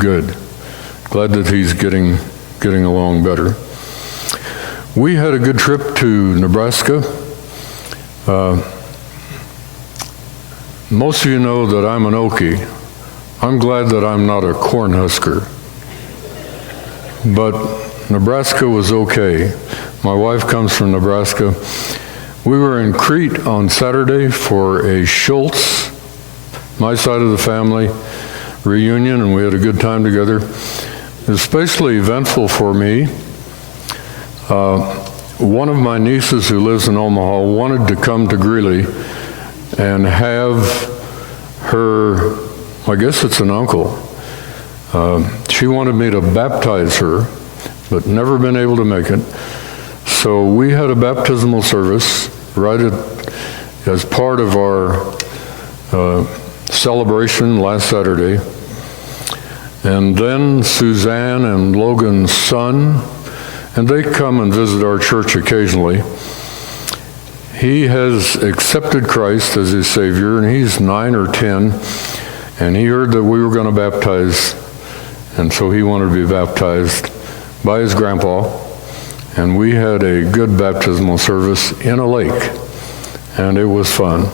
Good. Glad that he's getting along better. We had a good trip to Nebraska. Most of you know that I'm an Okie. I'm glad that I'm not a Cornhusker. But Nebraska was okay. My wife comes from Nebraska. We were in Crete on Saturday for a Schultz, my side of the family, reunion, and we had a good time together. It was especially eventful for me. One of my nieces who lives in Omaha wanted to come to Greeley and have her, I guess it's an uncle, she wanted me to baptize her, but never been able to make it. So we had a baptismal service as part of our celebration last Saturday. And then Suzanne and Logan's son, and they come and visit our church occasionally. He has accepted Christ as his Savior, and he's 9 or 10, and he heard that we were going to baptize, and so he wanted to be baptized by his grandpa, and we had a good baptismal service in a lake, and it was fun.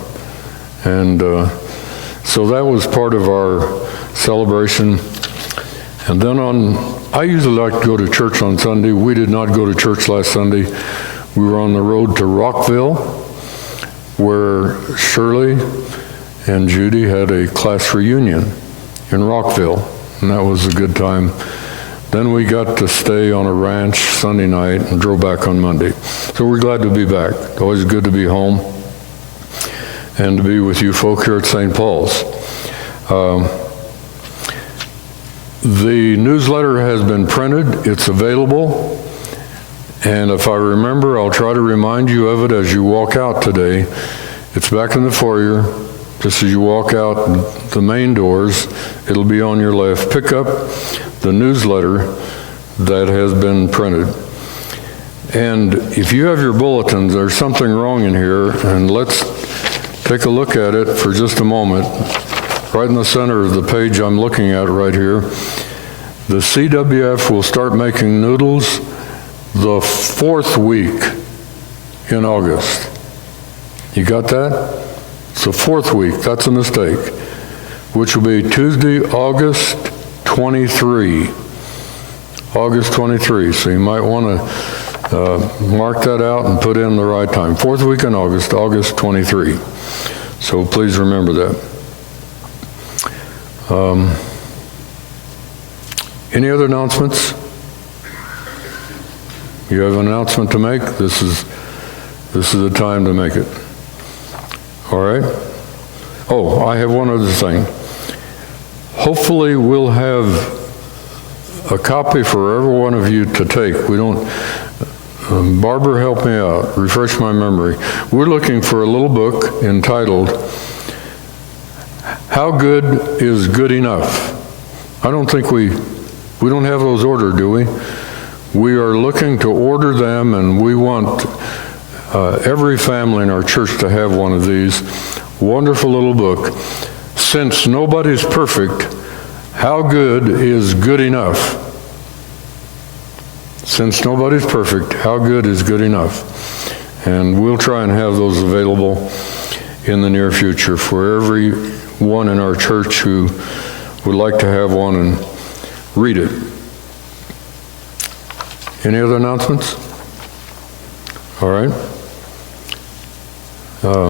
And so that was part of our celebration. And then I usually like to go to church on Sunday. We did not go to church last Sunday. We were on the road to Rockville, where Shirley and Judy had a class reunion in Rockville, and that was a good time. Then we got to stay on a ranch Sunday night and drove back on Monday. So we're glad to be back. Always good to be home and to be with you folk here at St. Paul's. The newsletter has been printed. It's available. And if I remember, I'll try to remind you of it as you walk out today. It's back in the foyer. Just as you walk out the main doors, it'll be on your left. Pick up the newsletter that has been printed. And if you have your bulletins, there's something wrong in here, and let's take a look at it for just a moment. Right in the center of the page I'm looking at right here, the CWF will start making noodles the 4th week in August. You got that? It's the 4th week. That's a mistake. Which will be Tuesday, August 23. August 23. So you might want to mark that out and put in the right time. 4th week in August, August 23. So please remember that. Any other announcements? You have an announcement to make? This is the time to make it. All right? Oh, I have one other thing. Hopefully we'll have a copy for every one of you to take. We don't, Barbara, help me out, refresh my memory. We're looking for a little book entitled, How Good is Good Enough? I don't think we don't have those ordered, do we? We are looking to order them, and we want every family in our church to have one of these. Wonderful little book. Since nobody's perfect, how good is good enough? Since nobody's perfect, how good is good enough? And we'll try and have those available in the near future for everyone in our church who would like to have one and read it. Any other announcements? All right.